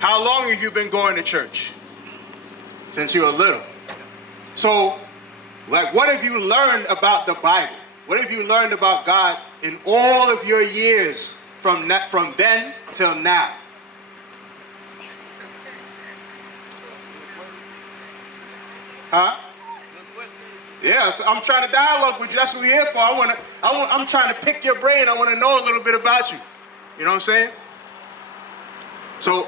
How long have you been going to church? Since you were little. So, like, what have you learned about the Bible? What have you learned about God in all of your years from then till now? Huh? Yeah, so I'm trying to dialogue with you. That's what we're here for. I'm trying to pick your brain. I want to know a little bit about you. You know what I'm saying? So,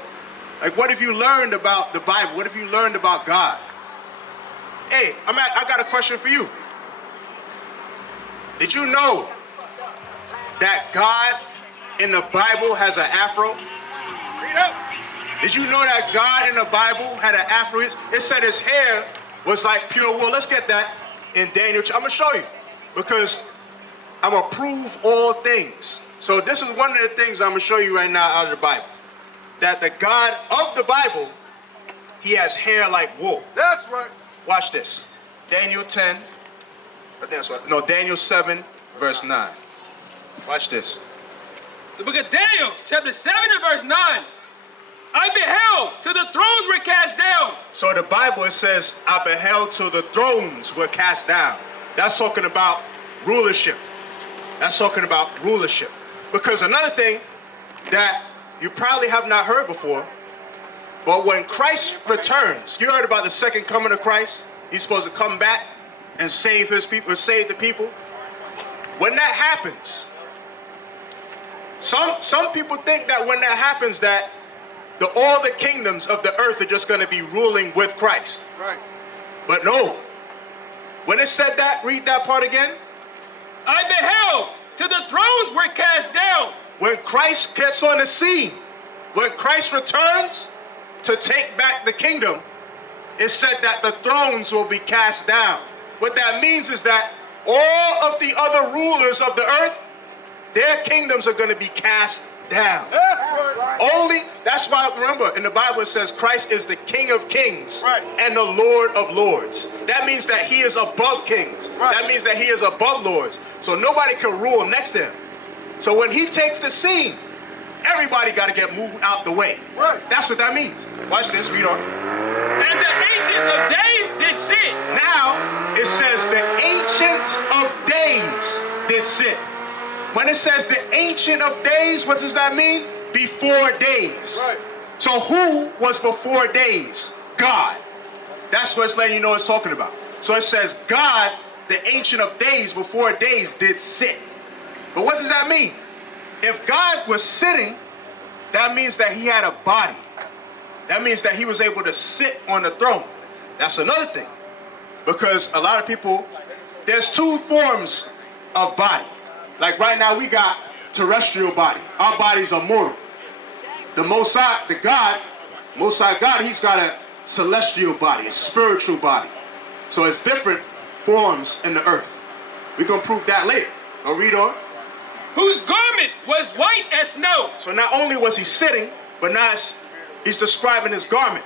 like, what have you learned about the Bible? What have you learned about God? Hey, I got a question for you. Did you know that God in the Bible has an afro? Did you know that God in the Bible had an afro? It said his hair was like pure wool. Let's get that in Daniel. I'm going to show you because I'm going to prove all things. So this is one of the things I'm going to show you right now out of the Bible. That the God of the Bible, he has hair like wool. That's right. Watch this. Daniel 10. That's right. No, Daniel 7, verse 9. Watch this. The book of Daniel, chapter 7 and verse 9. I beheld till the thrones were cast down. So the Bible, it says, I beheld till the thrones were cast down. That's talking about rulership. That's talking about rulership. Because another thing that you probably have not heard before, but when Christ returns, you heard about the second coming of Christ? He's supposed to come back and save his people, save the people. When that happens, some people think that when that happens that all the kingdoms of the earth are just going to be ruling with Christ. Right. But no. When it said that, read that part again. I beheld till the thrones were cast down. When Christ gets on the scene, when Christ returns to take back the kingdom, it said that the thrones will be cast down. What that means is that all of the other rulers of the earth, their kingdoms are going to be cast down. That's right. That's why, remember, in the Bible it says Christ is the King of kings and the Lord of lords. That means that he is above kings. Right. That means that he is above lords. So nobody can rule next to him. So when he takes the scene, everybody got to get moved out the way. Right. That's what that means. Watch this, read on. And the Ancient of Days did sit. Now, it says the Ancient of Days did sit. When it says the Ancient of Days, what does that mean? Before days. Right. So who was before days? God. That's what it's letting you know it's talking about. So it says God, the Ancient of Days, before days did sit. But what does that mean? If God was sitting, that means that he had a body. That means that he was able to sit on the throne. That's another thing. Because a lot of people, there's two forms of body. Like right now we got terrestrial body. Our bodies are mortal. The Most High, the God, Most High God, he's got a celestial body, a spiritual body. So it's different forms in the earth. We're going to prove that later. I'll read on. Whose garment was white as snow. So not only was he sitting, but now he's describing his garment.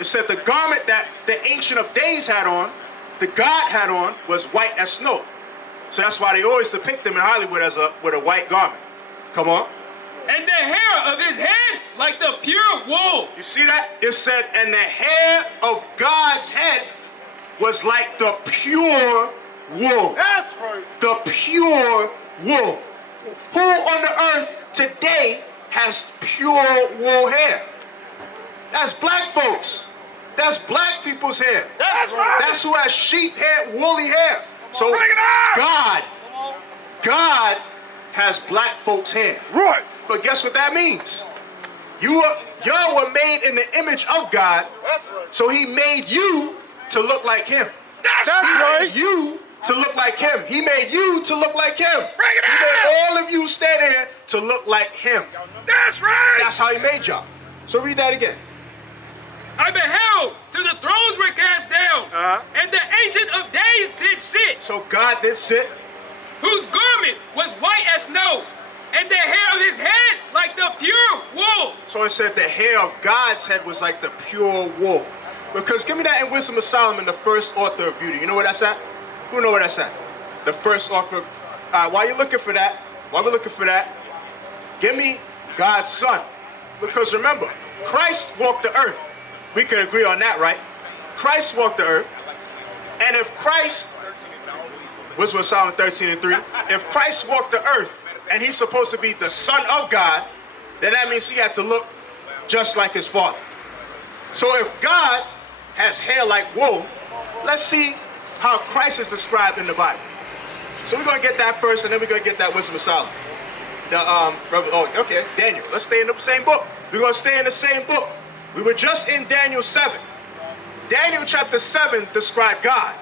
It said the garment that the Ancient of Days had on, the God had on, was white as snow. So that's why they always depict him in Hollywood as with a white garment. Come on. And the hair of his head like the pure wool. You see that? It said, and the hair of God's head was like the pure wool. That's right. The pure wool. Who on the earth today has pure wool hair? That's black folks. That's black people's hair. That's right. That's who has sheep hair, woolly hair. So bring it on. God has black folks' hair. Right. But guess what that means? Y'all were made in the image of God. That's right. So he made you to look like him. That's right. He made you to look like him. He made you to look like him. Bring it He on. made all of you stand here to look like him. That's right. That's how he made y'all. So read that again. I beheld till the thrones were cast down, and the Ancient of Days did sit. So God did sit. Whose garment was white as snow, and the hair of his head like the pure wool. So it said the hair of God's head was like the pure wool. Because give me that in Wisdom of Solomon, the first author of beauty. You know where that's at? Who know where that's at? The first author. While you're looking for that, give me God's son. Because remember, Christ walked the earth. We could agree on that, right? Christ walked the earth. And if Christ, which was Psalm 13:3, if Christ walked the earth and he's supposed to be the Son of God, then that means he had to look just like his Father. So if God has hair like wool, let's see how Christ is described in the Bible. So we're going to get that first, and then we're going to get that Wisdom of Solomon. Okay, Daniel. Let's stay in the same book. We're going to stay in the same book. We were just in Daniel 7. Daniel chapter 7 described God.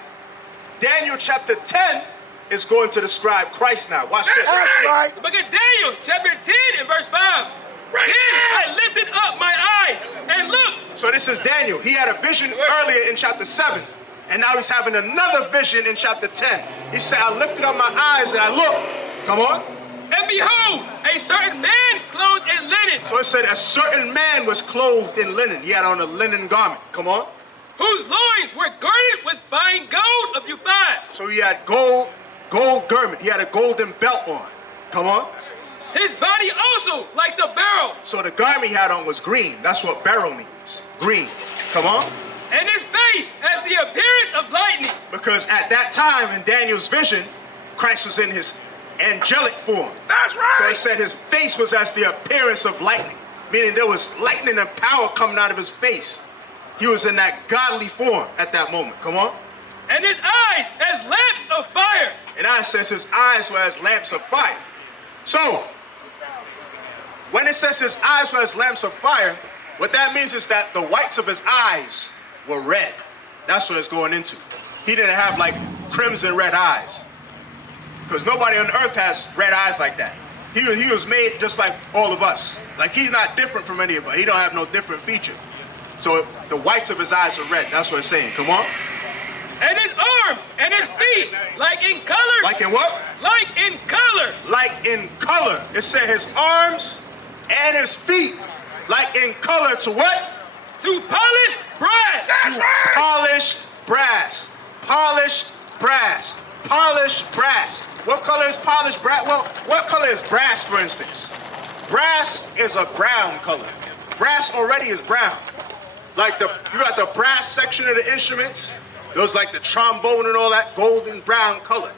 Daniel chapter 10 is going to describe Christ now. Watch this. That's right. The book of Daniel, chapter 10 and verse 5. Then I lifted up my eyes and looked. So this is Daniel. He had a vision earlier in chapter 7. And now he's having another vision in chapter 10. He said, I lifted up my eyes and I looked. Come on. And behold, a certain man clothed in linen. So it said a certain man was clothed in linen. He had on a linen garment. Come on. Whose loins were girded with fine gold of Uphaz. So he had gold garment. He had a golden belt on. Come on. His body also like the beryl. So the garment he had on was green. That's what beryl means. Green. Come on. And his face has the appearance of lightning. Because at that time in Daniel's vision, Christ was in his angelic form. That's right. So it said his face was as the appearance of lightning. Meaning there was lightning and power coming out of his face. He was in that godly form at that moment. Come on. And his eyes as lamps of fire. And I says his eyes were as lamps of fire. So, when it says his eyes were as lamps of fire, what that means is that the whites of his eyes were red. That's what it's going into. He didn't have like crimson red eyes. Because nobody on earth has red eyes like that. He was made just like all of us. Like he's not different from any of us. He don't have no different feature. So the whites of his eyes are red. That's what it's saying. Come on. And his arms and his feet like in color. Like in what? Like in color. Like in color. It said his arms and his feet like in color to what? To polished brass. That's right. Polished brass. Polished brass. Polished brass. What color is polished brass? Well, what color is brass, for instance? Brass is a brown color. Brass already is brown. Like you got the brass section of the instruments. Those like the trombone and all that golden brown color.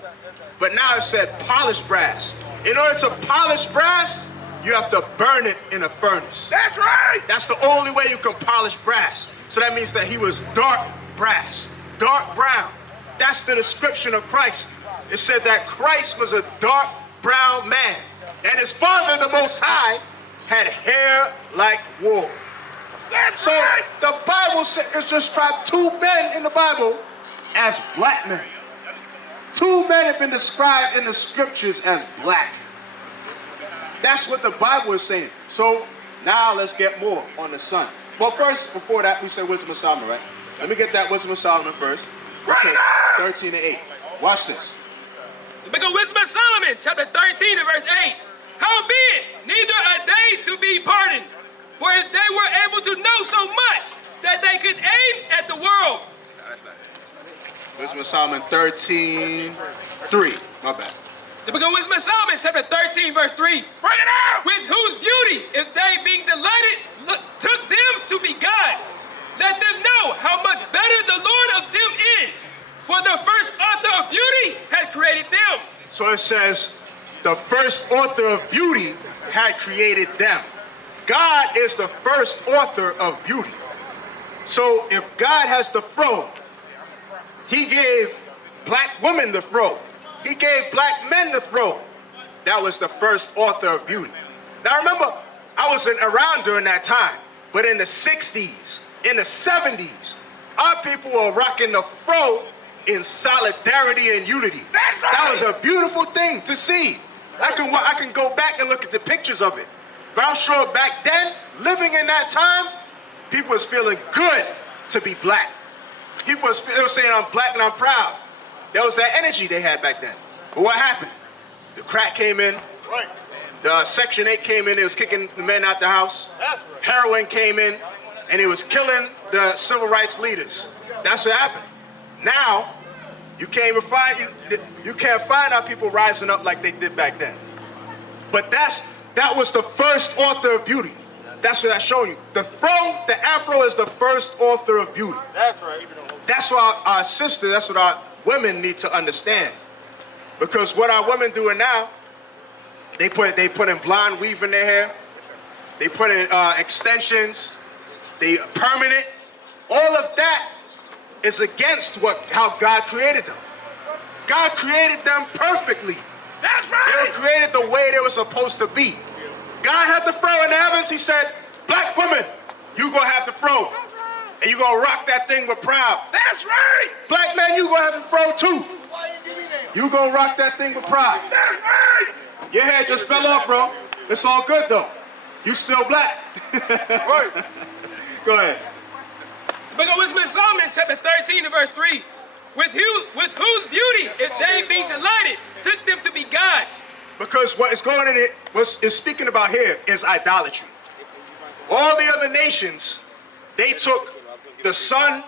But now it said polished brass. In order to polish brass, you have to burn it in a furnace. That's right. That's the only way you can polish brass. So that means that he was dark brass, dark brown. That's the description of Christ. It said that Christ was a dark brown man. And his Father, the Most High, had hair like wool. That's So right. the Bible is described two men in the Bible as black men. Two men have been described in the scriptures as black. That's what the Bible is saying. So now let's get more on the Son. Well, first, before that, we said Wisdom of Solomon, right? Let me get that Wisdom of Solomon first. Bring it up. 13 and 8. Watch this. The book of Wisdom of Solomon, chapter 13 and verse 8. Howbeit, neither are they to be pardoned, for if they were able to know so much that they could aim at the world. Wisdom of Solomon 13, 3. My bad. The book of Wisdom of Solomon, chapter 13, verse 3. Bring it out. With whose beauty, if they being delighted, took them to be gods, let them know how much better the Lord of them is. For the first author of beauty had created them. So it says, the first author of beauty had created them. God is the first author of beauty. So if God has the throne, he gave black women the throne. He gave black men the throne. That was the first author of beauty. Now remember, I wasn't around during that time, but in the 60s, in the 70s, our people were rocking the fro in solidarity and unity. That's right. That was a beautiful thing to see. I can go back and look at the pictures of it. But I'm sure back then, living in that time, people was feeling good to be black. They were saying, I'm black and I'm proud. That was that energy they had back then. But what happened? The crack came in. Right. The Section 8 came in. It was kicking the men out the house. That's right. Heroin came in, and it was killing the civil rights leaders. That's what happened. Now, you can't find our people rising up like they did back then. But that was the first author of beauty. That's what that's showing you. The afro is the first author of beauty. That's right. That's what our sisters, that's what our women need to understand. Because what our women doing now, they put in blonde weave in their hair. They put in extensions. They permanent. All of that is against how God created them. God created them perfectly. That's They right. were created the way they were supposed to be. God had the fro in the heavens. He said, black women, you gonna have the fro. And you gonna rock that thing with pride. That's right. Black man, you gonna have the fro too. Why you give me that? You gonna rock that thing with pride. That's right. Your hair just fell off, bro. It's all good though. You still black. Right. Go ahead. Book of Wisdom of Solomon, chapter 13 and verse 3. With whose beauty, if they being delighted, took them to be gods. Because what is going in it, what is speaking about here is idolatry. All the other nations, they took the sun,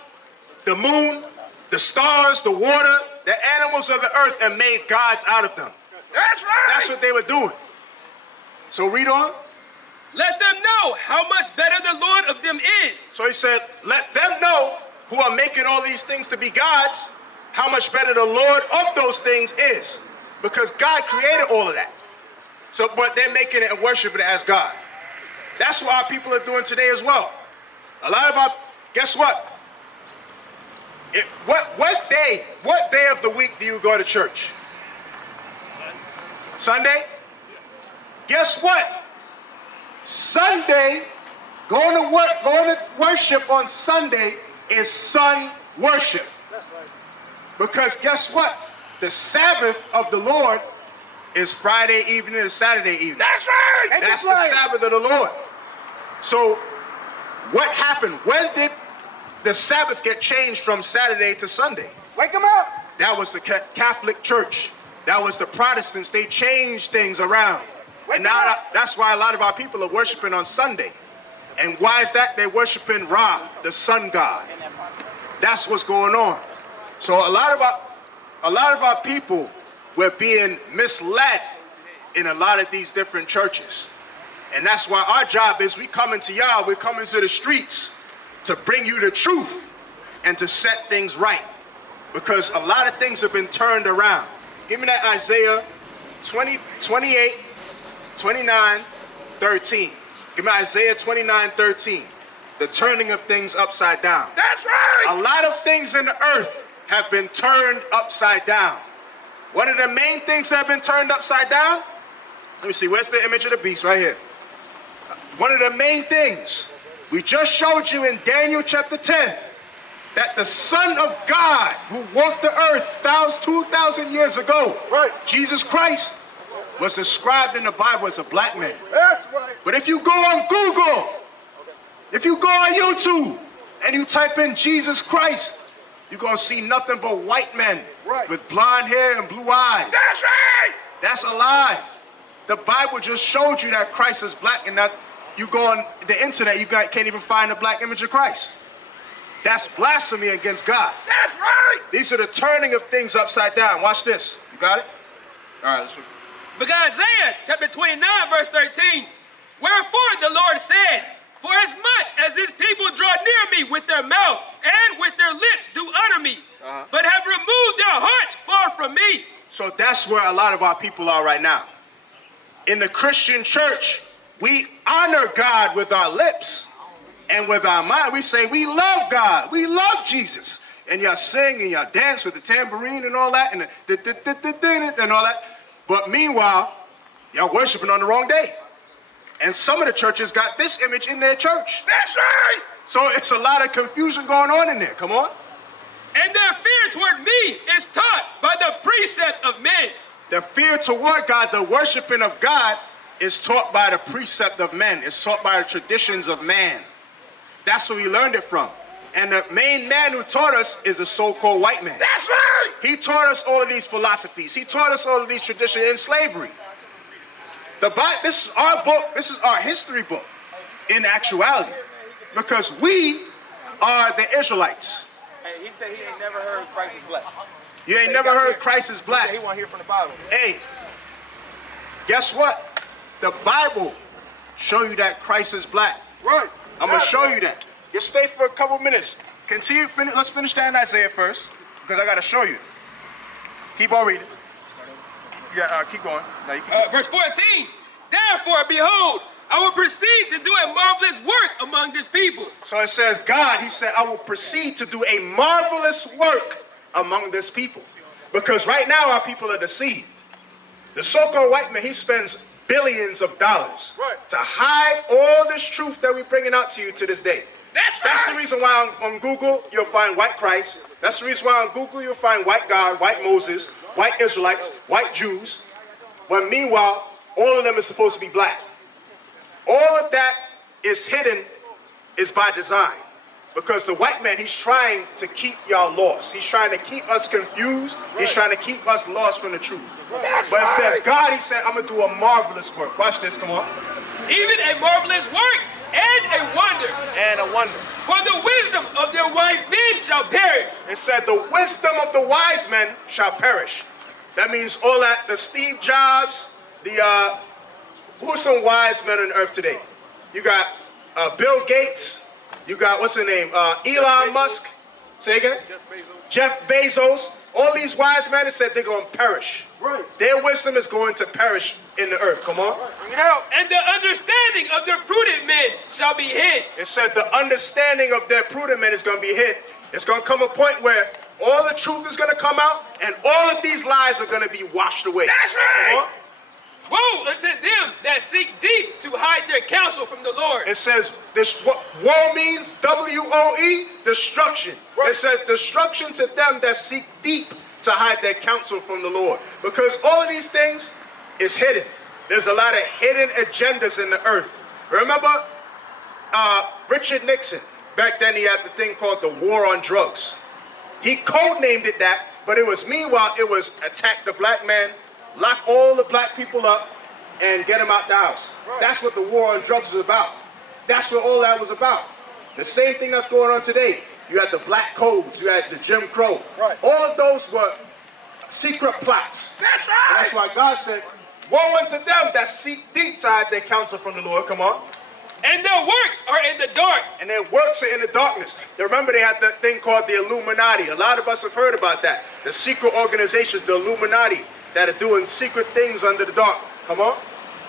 the moon, the stars, the water, the animals of the earth and made gods out of them. That's right. That's what they were doing. So read on. Let them know how much better the Lord of them is. So he said, let them know who are making all these things to be gods, how much better the Lord of those things is. Because God created all of that. So, but they're making it and worshiping it as God. That's what our people are doing today as well. A lot of our, guess what? What day of the week do you go to church? Sunday? Guess what? Sunday, going to worship on Sunday is sun worship. Because guess what? The Sabbath of the Lord is Friday evening and Saturday evening. That's right. That's the Sabbath of the Lord. So what happened? When did the Sabbath get changed from Saturday to Sunday? Wake them up. That was the Catholic Church. That was the Protestants. They changed things around. And now that's why a lot of our people are worshiping on Sunday. And why is that? They're worshiping Ra, the sun god. That's what's going on. So a lot of our people were being misled in a lot of these different churches. And that's why our job is we coming to y'all, we're coming to the streets to bring you the truth and to set things right. Because a lot of things have been turned around. Give me that Isaiah 29, 13. Give me Isaiah 29, 13. The turning of things upside down. That's right. A lot of things in the earth have been turned upside down. One of the main things that have been turned upside down, let me see, where's the image of the beast? Right here. One of the main things, we just showed you in Daniel chapter 10, that the Son of God who walked the earth 2,000 years ago, Right. Jesus Christ, was described in the Bible as a black man. That's right. But if you go on Google, if you go on YouTube, and you type in Jesus Christ, you're going to see nothing but white men Right. with blonde hair and blue eyes. That's right. That's a lie. The Bible just showed you that Christ is black, and that you go on the internet, you can't even find a black image of Christ. That's blasphemy against God. That's right. These are the turning of things upside down. Watch this. You got it? All right, let's read. Book of Isaiah, chapter 29, verse 13. Wherefore the Lord said, for as much as this people draw near me with their mouth and with their lips do honor me, but have removed their hearts far from me. So that's where a lot of our people are right now. In the Christian church, we honor God with our lips and with our mind. We say we love God, we love Jesus. And y'all sing and y'all dance with the tambourine and all that, and and all that. But meanwhile, y'all worshiping on the wrong day. And some of the churches got this image in their church. That's right. So it's a lot of confusion going on in there. Come on. And their fear toward me is taught by the precept of men. The fear toward God, the worshiping of God, is taught by the precept of men. It's taught by the traditions of man. That's where we learned it from. And the main man who taught us is the so-called white man. That's right. He taught us all of these philosophies. He taught us all of these traditions in slavery. The Bible, this is our book. This is our history book in actuality. Because we are the Israelites. Hey, he said he ain't never heard Christ is black. You ain't never heard Christ is black. He want to hear from the Bible. Hey, guess what? The Bible show you that Christ is black. Right. I'm going to show you that. Just stay for a couple minutes. Continue. Let's finish that in Isaiah first, because I got to show you. Keep on reading. Yeah, keep going. No, you keep Verse 14. Therefore, behold, I will proceed to do a marvelous work among this people. So it says, God, he said, I will proceed to do a marvelous work among this people. Because right now our people are deceived. The so-called white man, he spends billions of dollars to hide all this truth that we're bringing out to you to this day. That's the reason why on Google you'll find white Christ. That's the reason why on Google you'll find white God, white Moses, white Israelites, white Jews. When meanwhile, all of them is supposed to be black. All of that is hidden is by design. Because the white man, he's trying to keep y'all lost. He's trying to keep us confused. He's trying to keep us lost from the truth. But it says, God, he said, I'm going to do a marvelous work. Watch this, come on. Even a marvelous work and a wonder. And a wonder. For the wisdom of their wise men shall perish. It said, the wisdom of the wise men shall perish. That means all that, the Steve Jobs, who's some wise men on earth today? You got Bill Gates. You got, what's his name? Elon Musk. Say again? Jeff Bezos. All these wise men, it said they're going to perish. Right. Their wisdom is going to perish in the earth. Come on. Bring it out. And the understanding of the prudent men shall be hid. It said the understanding of their prudent men is going to be hid. It's going to come a point where all the truth is going to come out and all of these lies are going to be washed away. That's right. Come on. Woe unto them that seek deep to hide their counsel from the Lord. It says, this, what woe means, W-O-E, destruction. Right. It says destruction to them that seek deep to hide their counsel from the Lord. Because all of these things is hidden. There's a lot of hidden agendas in the earth. Remember Richard Nixon? Back then he had the thing called the war on drugs. He codenamed it that, but meanwhile it was attack the black man, lock all the black people up, and get them out the house. Right. That's what the war on drugs is about. That's what all that was about. The same thing that's going on today. You had the black codes, you had the Jim Crow. Right. All of those were secret plots. That's right. And that's why God said, woe unto them that seek deep to hide their counsel from the Lord. Come on. And their works are in the dark. And their works are in the darkness. Remember they had that thing called the Illuminati. A lot of us have heard about that. The secret organizations, the Illuminati, that are doing secret things under the dark. Come on.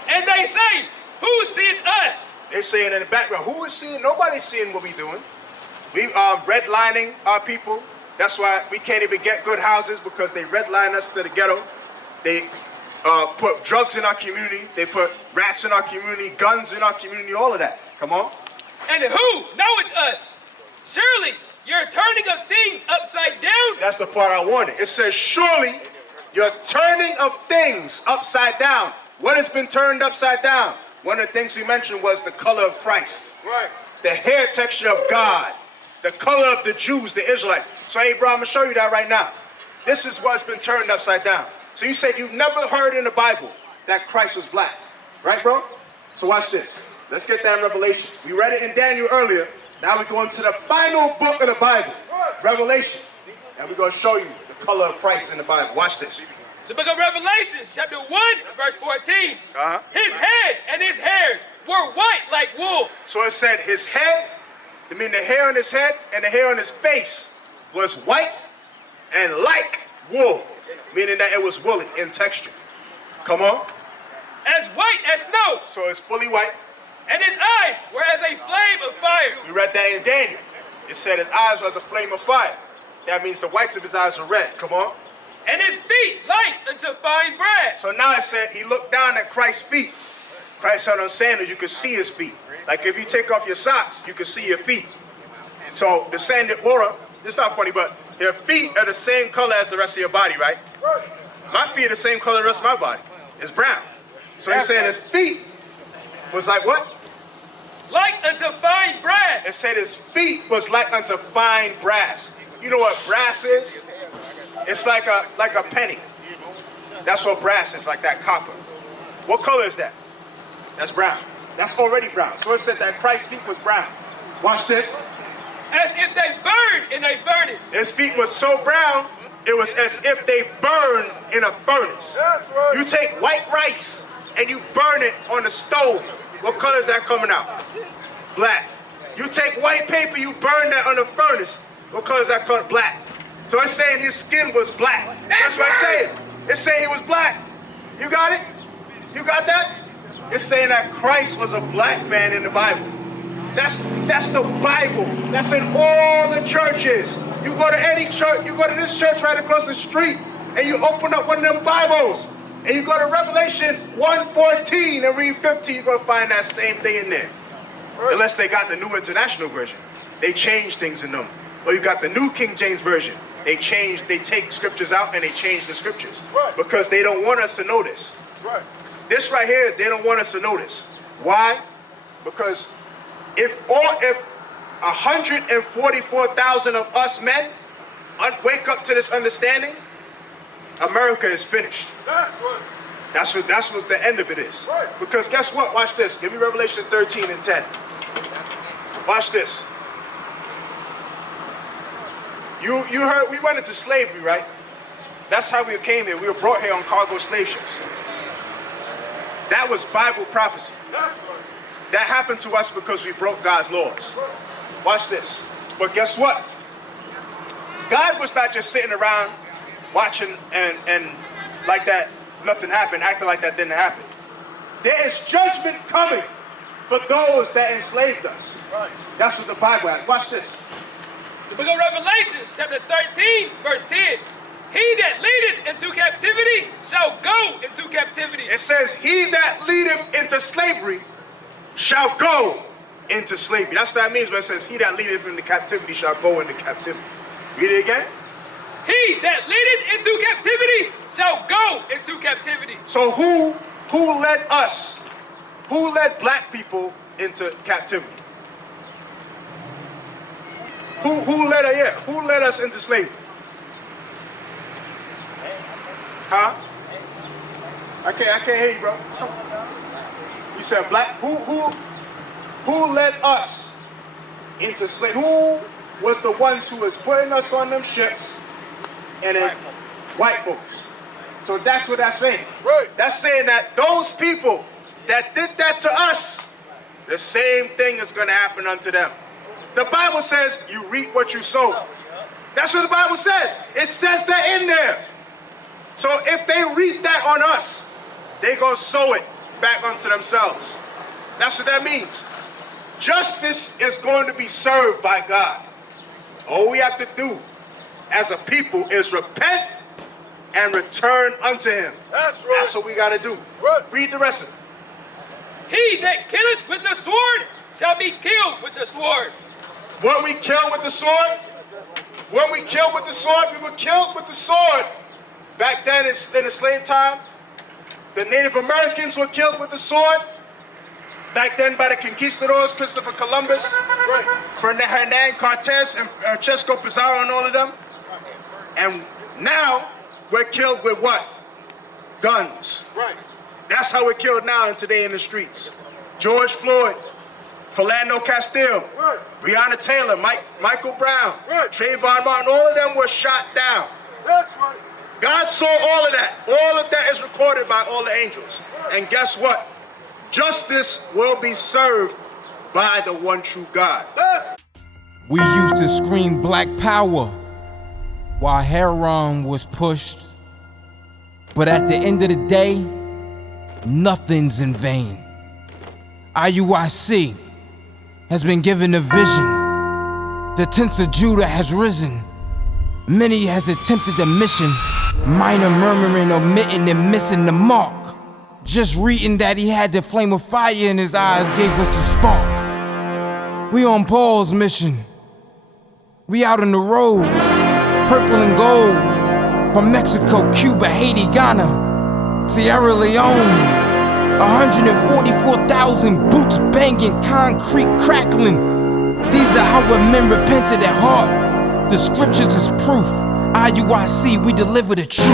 And they say, who seeth us? They're saying in the background, who is seeing? Nobody's seeing what we're doing. We are redlining our people. That's why we can't even get good houses, because they redline us to the ghetto. They put drugs in our community. They put rats in our community, guns in our community, all of that. Come on. And who knoweth us? Surely your turning of things upside down. That's the part I wanted. It says, surely your turning of things upside down. What has been turned upside down? One of the things we mentioned was the color of Christ. Right. The hair texture of God. The color of the Jews, the Israelites. So, hey, bro, I'm going to show you that right now. This is what's been turned upside down. So you said you've never heard in the Bible that Christ was black. Right, bro? So watch this. Let's get that in Revelation. We read it in Daniel earlier. Now we're going to the final book of the Bible, Revelation. And we're going to show you the color of Christ in the Bible. Watch this. The book of Revelation, chapter 1, verse 14. His head and his hairs were white like wool. So it said his head, I mean the hair on his head and the hair on his face was white and like wool, meaning that it was woolly in texture. Come on. As white as snow. So it's fully white. And his eyes were as a flame of fire. We read that in Daniel. It said his eyes were as a flame of fire. That means the whites of his eyes are red. Come on. And his feet light unto fine brass. So now it said he looked down at Christ's feet. Christ had on sandals, you could see his feet. Like if you take off your socks, you could see your feet. So the sanded aura, it's not funny, but their feet are the same color as the rest of your body, right? My feet are the same color as the rest of my body. It's brown. So he said his feet was like what? Like unto fine brass. It said his feet was like unto fine brass. You know what brass is? It's like a penny. That's what brass is, like that copper. What color is that? That's brown. That's already brown. So it said that Christ's feet was brown. Watch this. As if they burned in a furnace. His feet was so brown, it was as if they burned in a furnace. That's right. You take white rice and you burn it on the stove. What color is that coming out? black. You take white paper, you burn that on the furnace. What color is that color? Black. So it's saying his skin was black. That's what it's saying. It's saying he was black. You got it? You got that? It's saying that Christ was a black man in the Bible. That's the Bible. That's in all the churches. You go to any church, you go to this church right across the street, and you open up one of them Bibles, and you go to Revelation 1:14 and read 15, you're going to find that same thing in there. Unless they got the New International Version. They change things in them. Or you got the New King James Version. They take scriptures out and they change the scriptures. Because they don't want us to know this. This right here, they don't want us to know this. Why? Because if 144,000 of us men wake up to this understanding, America is finished. That's what the end of it is. Because guess what? Watch this. Give me Revelation 13 and 10. Watch this. You heard we went into slavery, right? That's how we came here. We were brought here on cargo slave ships. That was Bible prophecy. That happened to us because we broke God's laws. Watch this. But guess what? God was not just sitting around watching and like that nothing happened, acting like that didn't happen. There is judgment coming for those that enslaved us. That's what the Bible has. Watch this. The book of Revelation, chapter 13, verse 10. He that leadeth into captivity shall go into captivity. It says, he that leadeth into slavery shall go into slavery. That's what that means when it says, he that leadeth into captivity shall go into captivity. Read it again. He that leadeth into captivity shall go into captivity. So who led us? Who led black people into captivity? Who led us into slavery? Huh? I can't hear you, bro. You said black. Who led us into slavery? Who was the ones who was putting us on them ships? And then white folks. So that's what that's saying. That's saying that those people that did that to us, the same thing is going to happen unto them. The Bible says you reap what you sow. That's what the Bible says. It says that in there. So if they reap that on us, they gonna sow it back onto themselves. That's what that means. Justice is going to be served by God. All we have to do as a people is repent and return unto him. That's right. That's what we gotta do. Read the rest of it. He that killeth with the sword shall be killed with the sword. When we kill with the sword, we were killed with the sword. Back then in the slave time, the Native Americans were killed with the sword. Back then by the conquistadors, Christopher Columbus, Hernan Cortez, and Chesco Pizarro and all of them. And now we're killed with what? Guns. That's how we're killed now and today in the streets. George Floyd, Philando Castile, Breonna Taylor, Michael Brown, Trayvon Martin, all of them were shot down. God saw all of that. All of that is recorded by all the angels. And guess what? Justice will be served by the one true God. We used to scream black power while heroin was pushed. But at the end of the day, nothing's in vain. IUIC has been given a vision. The tents of Judah has risen. Many has attempted the mission, minor murmuring, omitting, and missing the mark. Just reading that he had the flame of fire in his eyes gave us the spark. We on Paul's mission. We out on the road, purple and gold, from Mexico, Cuba, Haiti, Ghana, Sierra Leone. 144,000 boots banging, concrete crackling. These are how men repented at heart. The scriptures is proof. IUIC, we deliver the truth.